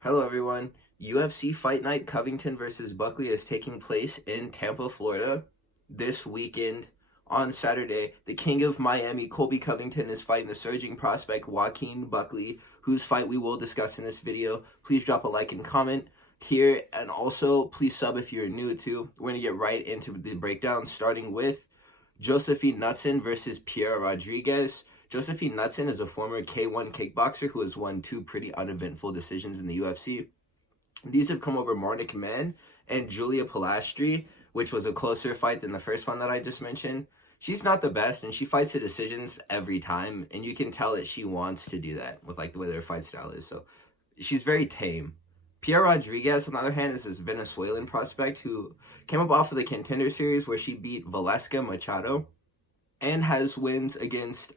Hello everyone. UFC Fight Night Covington versus Buckley is taking place in Tampa, Florida this weekend. On Saturday, the king of Miami, Colby Covington, is fighting the surging prospect Joaquin Buckley, whose fight we will discuss in this video. Please drop a like and comment here, and also please sub if you're new too. We're going to get right into the breakdown, starting with Josefine Knuttson versus Piera Rodriguez. Josefine Knuttson is a former K1 kickboxer who has won two pretty uneventful decisions in the UFC. These have come over Marnik Mann and Julia Pilastri, which was a closer fight than the first one that I just mentioned. She's not the best, and she fights the decisions every time, and you can tell that she wants to do that with like the way their fight style is. So she's very tame. Piera Rodriguez, on the other hand, is this Venezuelan prospect who came up off of the Contender Series where she beat Valeska Machado and has wins against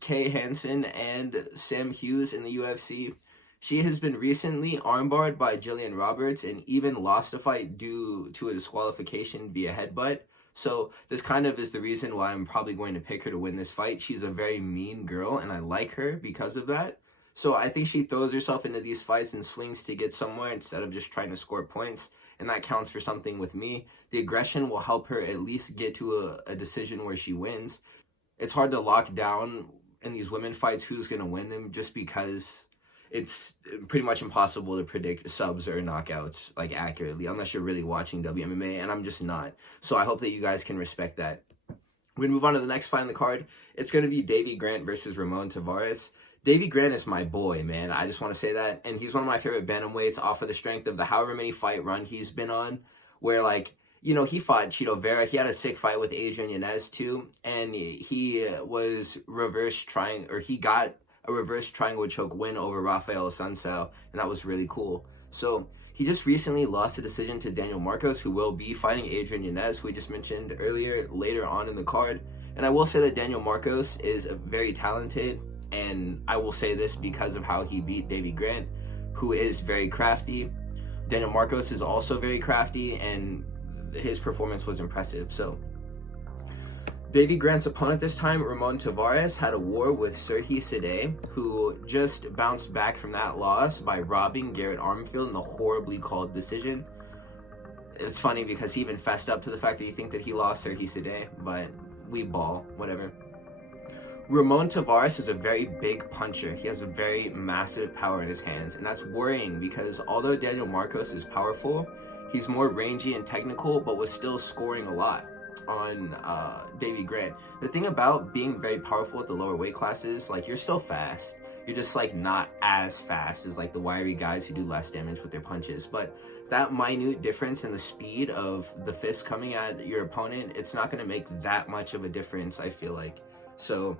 Kay Hansen and Sam Hughes in the UFC. She has been recently armbarred by Jillian Roberts and even lost a fight due to a disqualification via headbutt. So this kind of is the reason why I'm probably going to pick her to win this fight. She's a very mean girl, and I like her because of that. So I think she throws herself into these fights and swings to get somewhere instead of just trying to score points. And that counts for something with me. The aggression will help her at least get to a decision where she wins. It's hard to lock down in these women fights who's going to win them just because it's pretty much impossible to predict subs or knockouts like accurately unless you're really watching WMMA, and I'm just not. So I hope that you guys can respect that. We're going to move on to the next fight on the card. It's going to be Davey Grant versus Ramon Tavares. Davey Grant is my boy, man. I just want to say that. And he's one of my favorite bantamweights off of the strength of the however many fight run he's been on, where, like, you know, he fought Chito Vera. He had a sick fight with Adrian Yanez, too. And he was he got a reverse triangle choke win over Rafael Sunsao. And that was really cool. So he just recently lost a decision to Daniel Marcos, who will be fighting Adrian Yanez, who we just mentioned earlier, later on in the card. And I will say that Daniel Marcos is very talented. And I will say this because of how he beat Davey Grant, who is very crafty. Daniel Marcos is also very crafty, and his performance was impressive. So Davey Grant's opponent this time, Ramon Tavares, had a war with Serhi Sadeh, who just bounced back from that loss by robbing Garrett Armfield in the horribly called decision. It's funny because he even fessed up to the fact that he think that he lost Serhi Sadeh, but we ball, whatever. Ramon Tavares is a very big puncher. He has a very massive power in his hands, and that's worrying because although Daniel Marcos is powerful, he's more rangy and technical, but was still scoring a lot on Davey Grant. The thing about being very powerful at the lower weight classes, like, you're still fast. You're just, like, not as fast as, like, the wiry guys who do less damage with their punches. But that minute difference in the speed of the fist coming at your opponent, it's not going to make that much of a difference, I feel like. So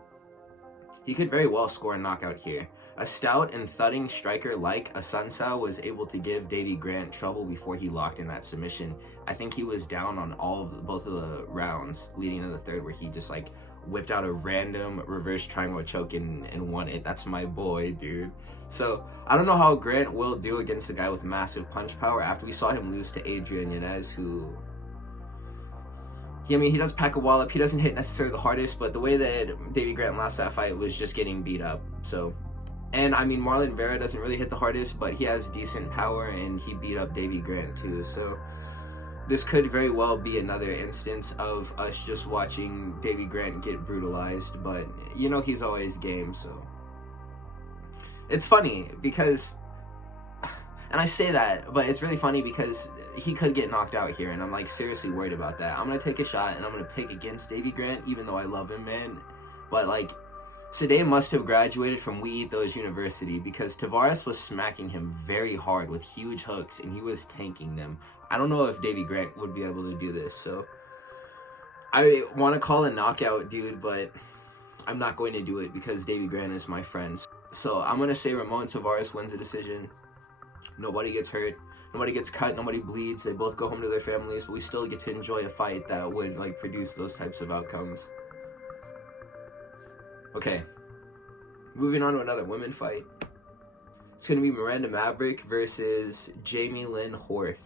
he could very well score a knockout here. A stout and thudding striker like a Sunsao was able to give Davey Grant trouble before he locked in that submission. I think he was down on both of the rounds leading to the third, where he just like whipped out a random reverse triangle choke and won it. That's my boy, dude. So I don't know how Grant will do against a guy with massive punch power after we saw him lose to Adrian Yanez, who, I mean, he does pack a wallop. He doesn't hit necessarily the hardest, but the way that Davey Grant lost that fight was just getting beat up. So, and I mean, Marlon Vera doesn't really hit the hardest, but he has decent power, and he beat up Davey Grant too. So this could very well be another instance of us just watching Davey Grant get brutalized, but you know, he's always game. So it's funny because, and I say that, but it's really funny because he could get knocked out here, and I'm like seriously worried about that. I'm gonna take a shot and I'm gonna pick against Davey Grant, even though I love him, man. But like, Sadeh must have graduated from We Eat Those University, because Tavares was smacking him very hard with huge hooks and he was tanking them. I don't know if Davey Grant would be able to do this, so I want to call a knockout, dude, but I'm not going to do it because Davey Grant is my friend. So I'm gonna say Ramon Tavares wins the decision. Nobody gets hurt. Nobody gets cut, nobody bleeds, they both go home to their families, but we still get to enjoy a fight that would, like, produce those types of outcomes. Okay, moving on to another women fight. It's going to be Miranda Maverick versus Jamie Lynn Horth.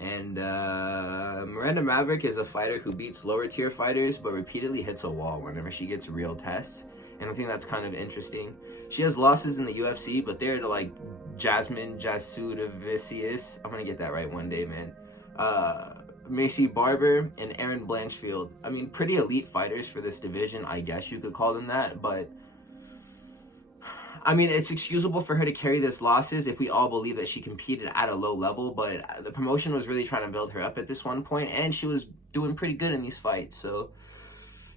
And Miranda Maverick is a fighter who beats lower tier fighters, but repeatedly hits a wall whenever she gets real tests. And I think that's kind of interesting. She has losses in the UFC, but they're to like Jasmine Jasudavicius. I'm going to get that right one day, man. Macy Barber, and Aaron Blanchfield. I mean, pretty elite fighters for this division, I guess you could call them that, but I mean, it's excusable for her to carry this losses if we all believe that she competed at a low level, but the promotion was really trying to build her up at this one point, and she was doing pretty good in these fights, so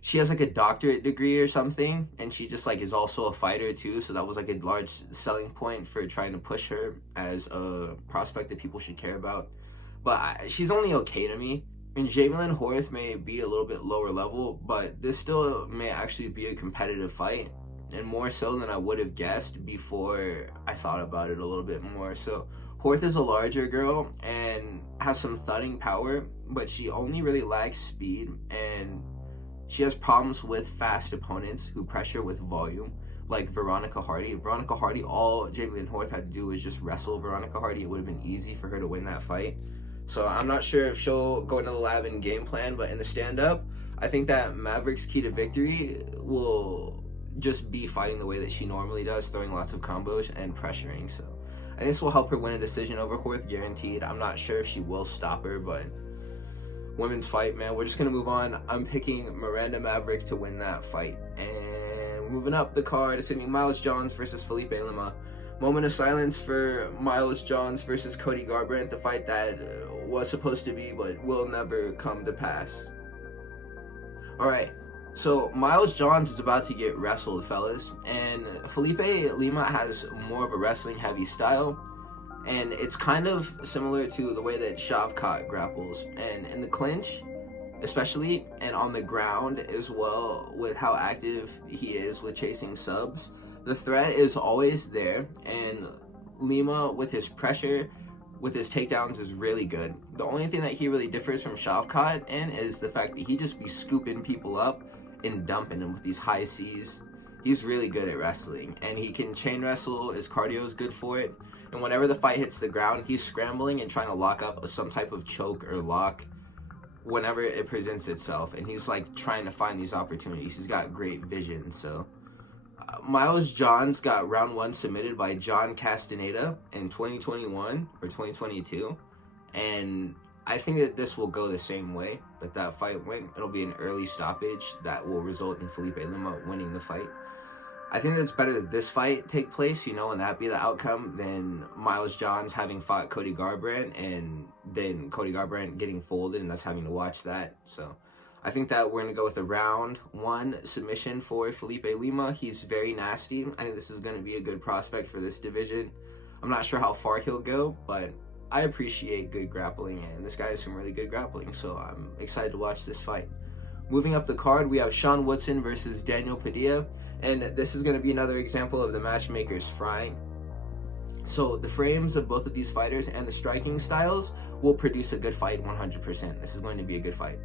she has like a doctorate degree or something, and she just like is also a fighter too, so that was like a large selling point for trying to push her as a prospect that people should care about. But she's only okay to me. And Jamilyn Horth may be a little bit lower level, but this still may actually be a competitive fight, and more so than I would have guessed before I thought about it a little bit more. So Horth is a larger girl and has some thudding power, but she only really lacks speed, and she has problems with fast opponents who pressure with volume, like Veronica Hardy. Veronica Hardy, all Jamilyn Horth had to do was just wrestle Veronica Hardy. It would have been easy for her to win that fight. So I'm not sure if she'll go into the lab and game plan, but in the stand-up, I think that Maverick's key to victory will just be fighting the way that she normally does, throwing lots of combos and pressuring. So I think this will help her win a decision over Horth, guaranteed. I'm not sure if she will stop her, but women's fight, man. We're just going to move on. I'm picking Miranda Maverick to win that fight. And moving up the card, it's going to be Miles Johns versus Felipe Lima. Moment of silence for Miles Johns versus Cody Garbrandt, the fight that was supposed to be but will never come to pass. Alright, so Miles Johns is about to get wrestled, fellas, and Felipe Lima has more of a wrestling heavy style, and it's kind of similar to the way that Shavkat grapples, and in the clinch especially, and on the ground as well, with how active he is with chasing subs, the threat is always there, and Lima, with his pressure, with his takedowns, is really good. The only thing that he really differs from Shavkat in is the fact that he just be scooping people up and dumping them with these high C's. He's really good at wrestling, and he can chain wrestle. His cardio is good for it, and whenever the fight hits the ground, he's scrambling and trying to lock up some type of choke or lock whenever it presents itself, and he's like trying to find these opportunities. He's got great vision, so Miles Johns got round 1 submitted by John Castaneda in 2021 or 2022, and I think that this will go the same way that fight went. It'll be an early stoppage that will result in Felipe Lima winning the fight. I think that it's better that this fight take place, and that be the outcome, than Miles Johns having fought Cody Garbrandt and then Cody Garbrandt getting folded and us having to watch that. So I think that we're going to go with a round 1 submission for Felipe Lima. He's very nasty. I think this is going to be a good prospect for this division. I'm not sure how far he'll go, but I appreciate good grappling, and this guy has some really good grappling, so I'm excited to watch this fight. Moving up the card, we have Sean Woodson versus Daniel Padilla, and this is going to be another example of the matchmakers frying. So the frames of both of these fighters and the striking styles will produce a good fight 100%. This is going to be a good fight.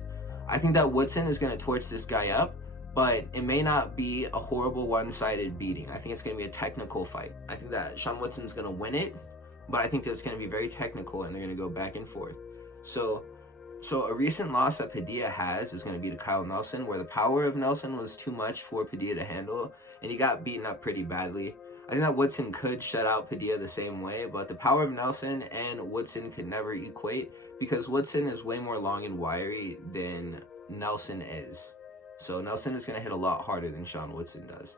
I think that Woodson is going to torch this guy up, but it may not be a horrible one-sided beating. I think it's going to be a technical fight. I think that Sean Woodson's going to win it, but I think it's going to be very technical, and they're going to go back and forth. So a recent loss that Padilla has is going to be to Kyle Nelson, where the power of Nelson was too much for Padilla to handle, and he got beaten up pretty badly. I think that Woodson could shut out Padilla the same way, but the power of Nelson and Woodson could never equate, because Woodson is way more long and wiry than Nelson is. So Nelson is going to hit a lot harder than Sean Woodson does.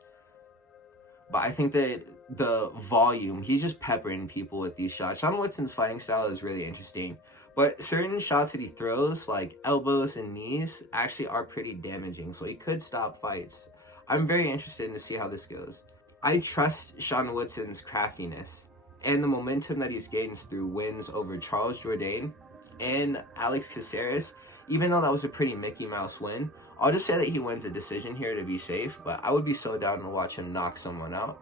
But I think that the volume, he's just peppering people with these shots. Sean Woodson's fighting style is really interesting, but certain shots that he throws, like elbows and knees, actually are pretty damaging, so he could stop fights. I'm very interested to see how this goes. I trust Sean Woodson's craftiness and the momentum that he's gained through wins over Charles Jourdain and Alex Caceres, even though that was a pretty Mickey Mouse win. I'll just say that he wins a decision here to be safe, but I would be so down to watch him knock someone out.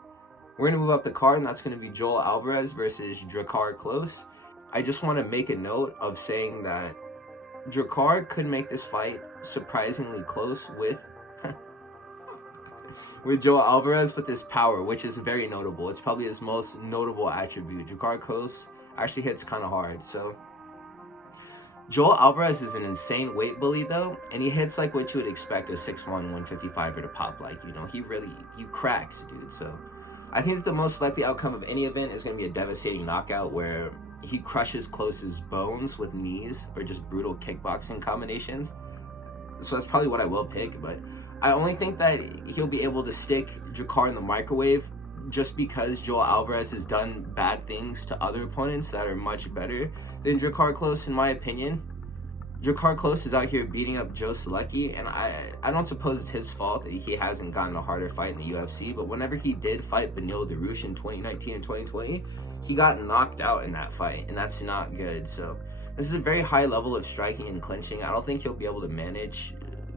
We're going to move up the card, and that's going to be Joel Alvarez versus Drakkar Klose. I just want to make a note of saying that Drakkar could make this fight surprisingly close with Joel Alvarez with his power, which is very notable. It's probably his most notable attribute. Drakkar Klose actually hits kind of hard, so Joel Alvarez is an insane weight bully, though, and he hits like what you would expect a 6'1", 155er to pop like, he cracks, dude. So I think that the most likely outcome of any event is going to be a devastating knockout where he crushes Klose's bones with knees or just brutal kickboxing combinations. So that's probably what I will pick, but I only think that he'll be able to stick Drakkar in the microwave just because Joel Alvarez has done bad things to other opponents that are much better than Drakkar Klose, in my opinion. Drakkar Klose is out here beating up Joe Selecki, and I don't suppose it's his fault that he hasn't gotten a harder fight in the UFC, but whenever he did fight Beneil Dariush in 2019 and 2020, he got knocked out in that fight, and that's not good. So this is a very high level of striking and clinching. I don't think he'll be able to manage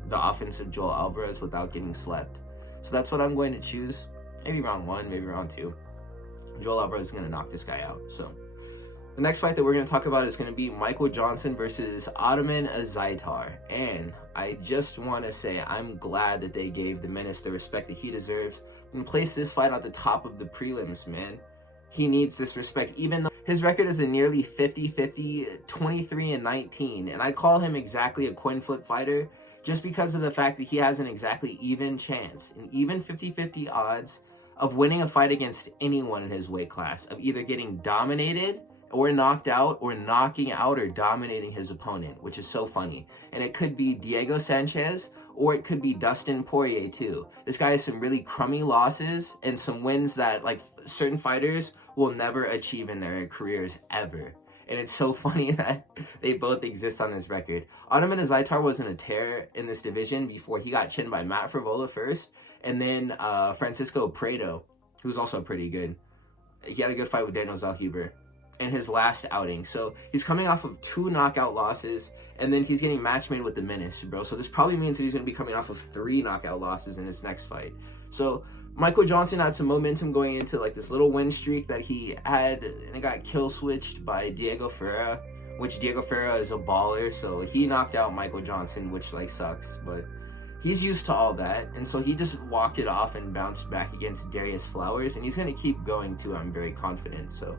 the offense of Joel Alvarez without getting slept. So that's what I'm going to choose. Maybe round 1, maybe round 2. Joel Alvarez is going to knock this guy out. So the next fight that we're going to talk about is going to be Michael Johnson versus Ottman Azaitar. And I just want to say I'm glad that they gave the menace the respect that he deserves and placed this fight at the top of the prelims, man. He needs this respect, even though his record is a nearly 50-50, 23-19. And I call him exactly a coin flip fighter just because of the fact that he has an exactly even chance, an even 50-50 odds of winning a fight against anyone in his weight class, of either getting dominated or knocked out, or knocking out or dominating his opponent, which is so funny. And it could be Diego Sanchez, or it could be Dustin Poirier too. This guy has some really crummy losses and some wins that like certain fighters will never achieve in their careers ever. And it's so funny that they both exist on his record. Ottman Azaitar wasn't a tear in this division before he got chinned by Matt Frevola first, and then Francisco Prado, who's also pretty good. He had a good fight with Daniel Zellhuber in his last outing. So he's coming off of 2 knockout losses, and then he's getting match made with the Menace, bro. So this probably means that he's going to be coming off of 3 knockout losses in his next fight. So Michael Johnson had some momentum going into like this little win streak that he had, and it got kill switched by Diego Ferreira, which Diego Ferreira is a baller. So he knocked out Michael Johnson, which like sucks, but he's used to all that. And so he just walked it off and bounced back against Darius Flowers, and he's going to keep going too. I'm very confident. So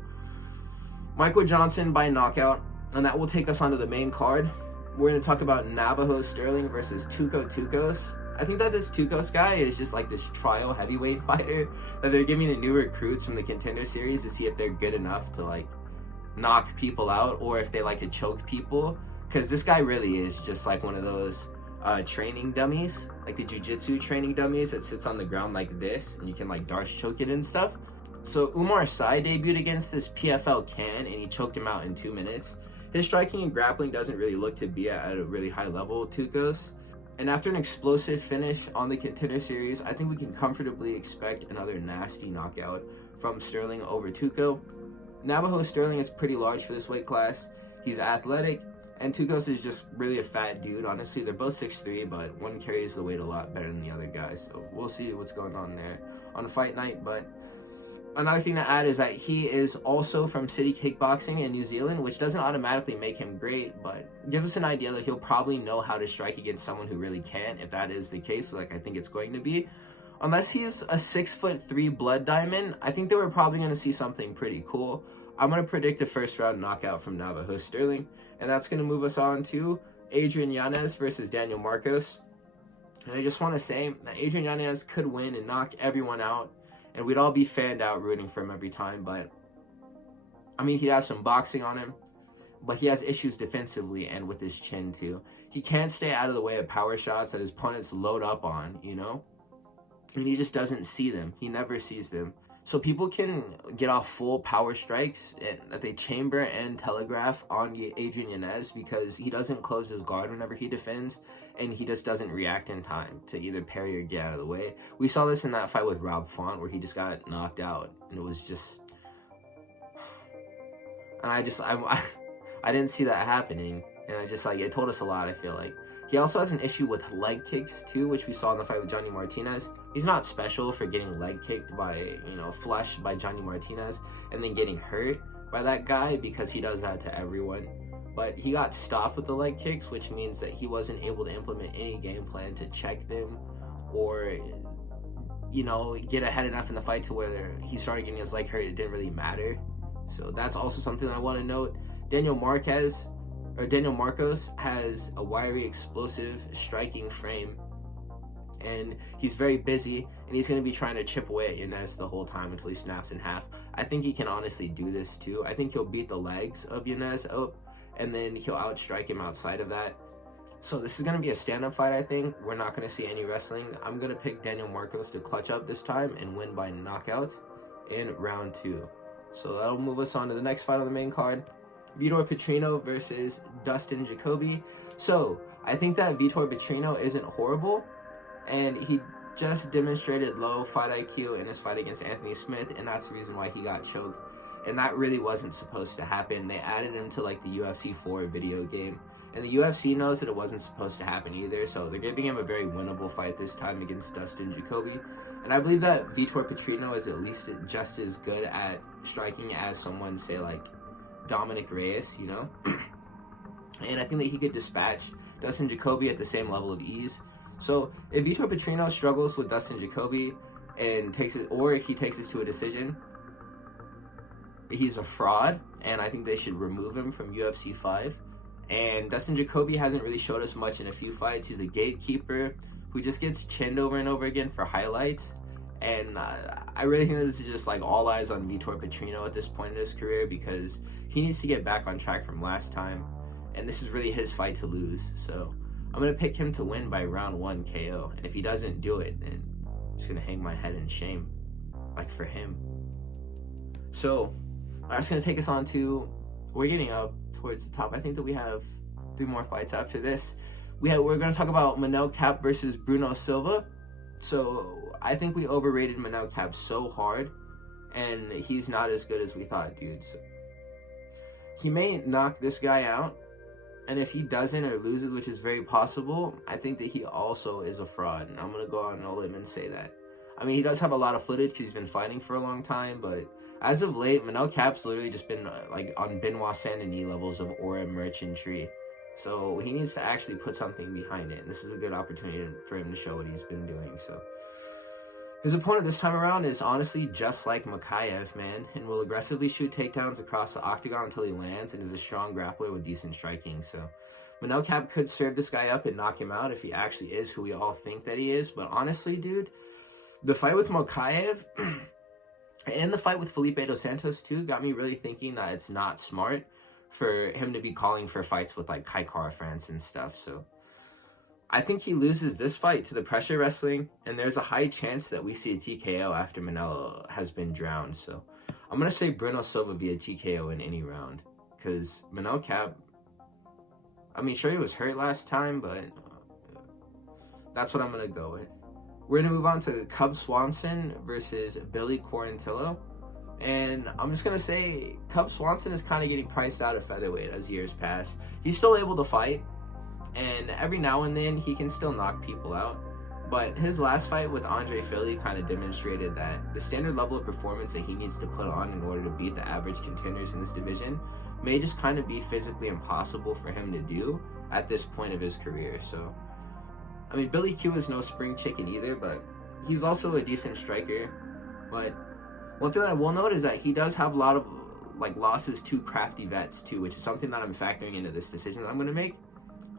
Michael Johnson by knockout, and that will take us onto the main card. We're going to talk about Navajo Stirling versus Tukkos. I think that this Tukkos guy is just like this trial heavyweight fighter that they're giving to new recruits from the Contender Series to see if they're good enough to like knock people out or if they like to choke people. Because this guy really is just like one of those training dummies, like the jiu-jitsu training dummies that sits on the ground like this and you can like Darce choke it and stuff. So Umar Sy debuted against this PFL Can and he choked him out in 2 minutes. His striking and grappling doesn't really look to be at a really high level, Tukkos. And after an explosive finish on the Contender Series, I think we can comfortably expect another nasty knockout from Stirling over Tuco. Navajo Stirling is pretty large for this weight class. He's athletic, and Tukkos is just really a fat dude. Honestly, they're both 6'3", but one carries the weight a lot better than the other guy. So we'll see what's going on there on fight night. But another thing to add is that he is also from City Kickboxing in New Zealand, which doesn't automatically make him great, but gives us an idea that he'll probably know how to strike against someone who really can't, if that is the case, like I think it's going to be. Unless he's a 6'3" blood diamond, I think that we're probably going to see something pretty cool. I'm going to predict a first round knockout from Navajo Stirling, and that's going to move us on to Adrian Yanez versus Daniel Marcos. And I just want to say that Adrian Yanez could win and knock everyone out, and we'd all be fanned out rooting for him every time, but I mean, he has some boxing on him, but he has issues defensively and with his chin too. He can't stay out of the way of power shots that his opponents load up on, you know? And he just doesn't see them. He never sees them. So people can get off full power strikes that they chamber and telegraph on Adrian Yanez because he doesn't close his guard whenever he defends, and he just doesn't react in time to either parry or get out of the way. We saw this in that fight with Rob Font where he just got knocked out, and it was just... And I didn't see that happening, and I just, like, it told us a lot, I feel like. He also has an issue with leg kicks, too, which we saw in the fight with Johnny Martinez. He's not special for getting leg kicked by, you know, flushed by Johnny Martinez and then getting hurt by that guy because he does that to everyone. But he got stopped with the leg kicks, which means that he wasn't able to implement any game plan to check them or, you know, get ahead enough in the fight to where he started getting his leg hurt. It didn't really matter. So that's also something I want to note. Daniel Marcos has a wiry, explosive striking frame, and he's very busy, and he's going to be trying to chip away at Yanez the whole time until he snaps in half. I think he can honestly do this too. I think he'll beat the legs of Yanez out, and then he'll outstrike him outside of that. So this is going to be a stand-up fight, I think. We're not going to see any wrestling. I'm going to pick Daniel Marcos to clutch up this time and win by knockout in round 2. So that'll move us on to the next fight on the main card. Vitor Petrino versus Dustin Jacoby. So I think that Vitor Petrino isn't horrible, and he just demonstrated low fight IQ in his fight against Anthony Smith, and that's the reason why he got choked. And that really wasn't supposed to happen. They added him to like the UFC 4 video game. And the UFC knows that it wasn't supposed to happen either, so they're giving him a very winnable fight this time against Dustin Jacoby. And I believe that Vitor Petrino is at least just as good at striking as someone, say, like Dominic Reyes, you know? And I think that he could dispatch Dustin Jacoby at the same level of ease. So if Vitor Petrino struggles with Dustin Jacoby and takes it, or if he takes it to a decision, he's a fraud, and I think they should remove him from UFC 5. And Dustin Jacoby hasn't really showed us much in a few fights. He's a gatekeeper who just gets chinned over and over again for highlights. And I really think that this is just like all eyes on Vitor Petrino at this point in his career, because he needs to get back on track from last time. And this is really his fight to lose. So I'm going to pick him to win by round 1 KO. And if he doesn't do it, then I'm just going to hang my head in shame, like for him. So I'm just going to take us on to, we're getting up towards the top. I think that we have 3 more fights after this. We're going to talk about Manel Kape versus Bruno Silva. So I think we overrated Manel Kape so hard, and he's not as good as we thought, dude. So he may knock this guy out, and if he doesn't or loses, which is very possible, I think that he also is a fraud, and I'm going to go out on a limb and say that. I mean, he does have a lot of footage because he's been fighting for a long time, but as of late, Manel Kape's literally just been like on Benoit Saint-Denis levels of aura merchantry. So he needs to actually put something behind it. And this is a good opportunity for him to show what he's been doing. So his opponent this time around is honestly just like Makayev, man, and will aggressively shoot takedowns across the octagon until he lands, and is a strong grappler with decent striking. So Manel Kape could serve this guy up and knock him out if he actually is who we all think that he is. But honestly, dude, the fight with Makayev and the fight with Felipe dos Santos too got me really thinking that it's not smart for him to be calling for fights with like Kai Kara France and stuff. So I think he loses this fight to the pressure wrestling, and there's a high chance that we see a TKO after Manel has been drowned. So I'm going to say Bruno Silva be a TKO in any round, because Manel Kape, I mean, sure he was hurt last time, but that's what I'm going to go with. We're going to move on to Cub Swanson versus Billy Quarantillo. And I'm just going to say Cub Swanson is kind of getting priced out of featherweight as years pass. He's still able to fight, and every now and then he can still knock people out. But his last fight with Andre Philly kind of demonstrated that the standard level of performance that he needs to put on in order to beat the average contenders in this division may just kind of be physically impossible for him to do at this point of his career. So I mean, Billy Q is no spring chicken either, but he's also a decent striker. But one thing I will note is that he does have a lot of like losses to crafty vets too, which is something that I'm factoring into this decision that I'm going to make.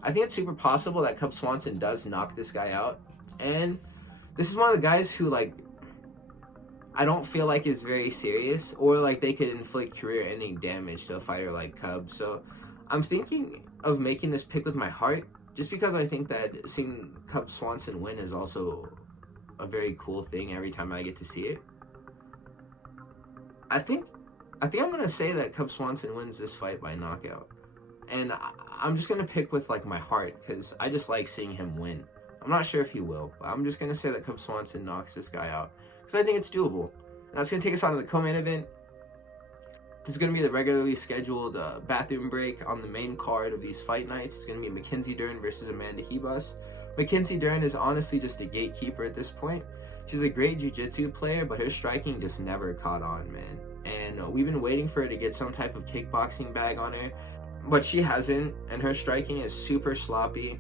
I think it's super possible that Cub Swanson does knock this guy out, and this is one of the guys who like I don't feel like is very serious, or like they could inflict career-ending damage to a fighter like Cub. So I'm thinking of making this pick with my heart, just because I think that seeing Cub Swanson win is also a very cool thing every time I get to see it. I think I'm going to say that Cub Swanson wins this fight by knockout. And I'm just going to pick with like my heart, because I just like seeing him win. I'm not sure if he will, but I'm just going to say that Cub Swanson knocks this guy out, because I think it's doable. And that's going to take us on to the co-main event. This is going to be the regularly scheduled bathroom break on the main card of these fight nights. It's going to be Mackenzie Dern versus Amanda Ribas. Mackenzie Dern is honestly just a gatekeeper at this point. She's a great jiu-jitsu player, but her striking just never caught on, man. And we've been waiting for her to get some type of kickboxing bag on her, but she hasn't, and her striking is super sloppy,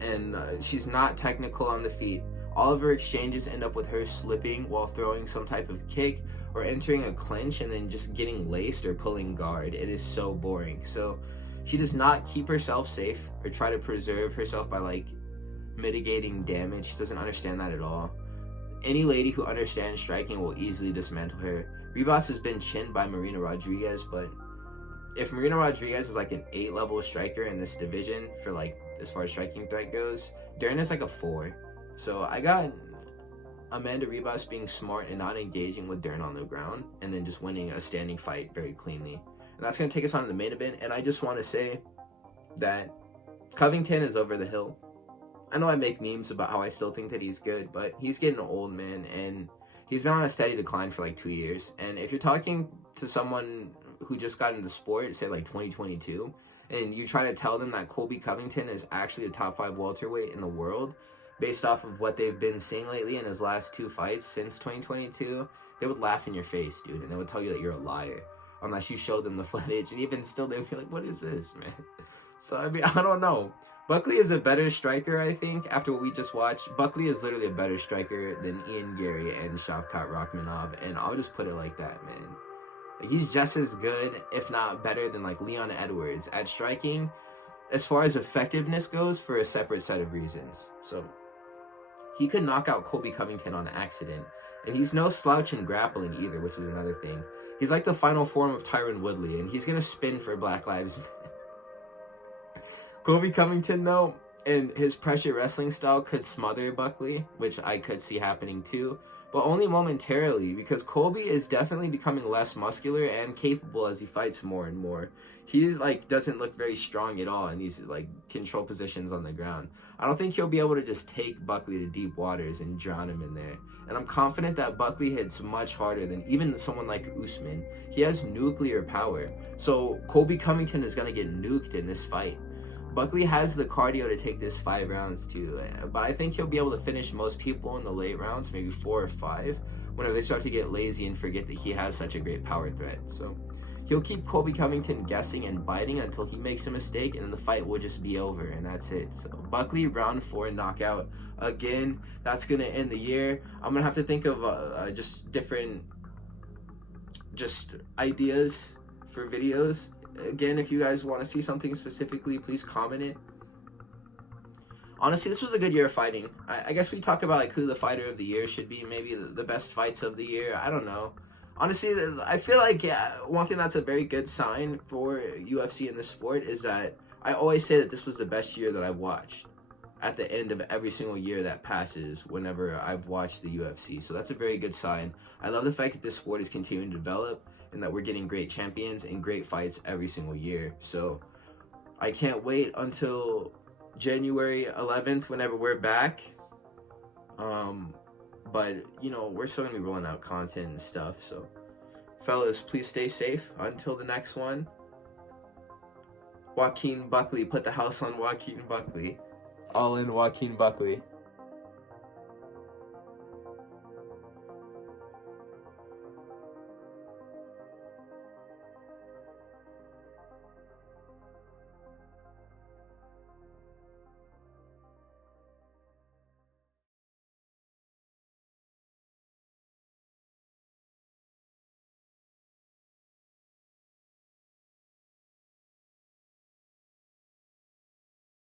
and she's not technical on the feet. All of her exchanges end up with her slipping while throwing some type of kick, or entering a clinch and then just getting laced or pulling guard. It is so boring. So she does not keep herself safe or try to preserve herself by like mitigating damage. She doesn't understand that at all. Any lady who understands striking will easily dismantle her. Ribas has been chinned by Marina Rodriguez, but if Marina Rodriguez is like an 8-level striker in this division for like as far as striking threat goes, Dern is like a 4. So I got Amanda Ribas being smart and not engaging with Dern on the ground, and then just winning a standing fight very cleanly. And that's going to take us on to the main event, and I just want to say that Covington is over the hill. I know I make memes about how I still think that he's good, but he's getting old, man, and he's been on a steady decline for like 2 years. And if you're talking to someone who just got into the sport, say like 2022, and you try to tell them that Colby Covington is actually a top 5 welterweight in the world, based off of what they've been seeing lately in his last 2 fights since 2022, they would laugh in your face, dude, and they would tell you that you're a liar, unless you show them the footage, and even still, they'd be like, what is this, man? So, I mean, I don't know. Buckley is a better striker, I think, after what we just watched. Buckley is literally a better striker than Ian Gary and Shavkat Rakhmonov, and I'll just put it like that, man. Like, he's just as good, if not better, than, like, Leon Edwards at striking, as far as effectiveness goes, for a separate set of reasons. So, he could knock out Colby Covington on accident, and he's no slouch in grappling either, which is another thing. He's like the final form of Tyron Woodley, and he's gonna spin for Black Lives Matter. Colby Covington, though, and his pressure wrestling style could smother Buckley, which I could see happening too, but only momentarily, because Colby is definitely becoming less muscular and capable as he fights more and more. He, like, doesn't look very strong at all in these, like, control positions on the ground. I don't think he'll be able to just take Buckley to deep waters and drown him in there. And I'm confident that Buckley hits much harder than even someone like Usman. He has nuclear power. So Colby Covington is going to get nuked in this fight. Buckley has the cardio to take this 5 rounds too, but I think he'll be able to finish most people in the late rounds, maybe 4 or 5, whenever they start to get lazy and forget that he has such a great power threat. So he'll keep Colby Covington guessing and biting until he makes a mistake, and then the fight will just be over, and that's it. So Buckley, round 4 knockout. Again, that's going to end the year. I'm going to have to think of just different ideas for videos. Again, if you guys want to see something specifically, please comment it. Honestly, this was a good year of fighting. I guess we talk about like who the fighter of the year should be, maybe the best fights of the year. I don't know. Honestly, I feel like one thing that's a very good sign for UFC in the sport is that I always say that this was the best year that I've watched at the end of every single year that passes whenever I've watched the UFC. So that's a very good sign. I love the fact that this sport is continuing to develop and that we're getting great champions and great fights every single year. So I can't wait until January 11th whenever we're back. But, you know, we're still going to be rolling out content and stuff. So, fellas, please stay safe until the next one. Joaquin Buckley. Put the house on Joaquin Buckley. All in Joaquin Buckley.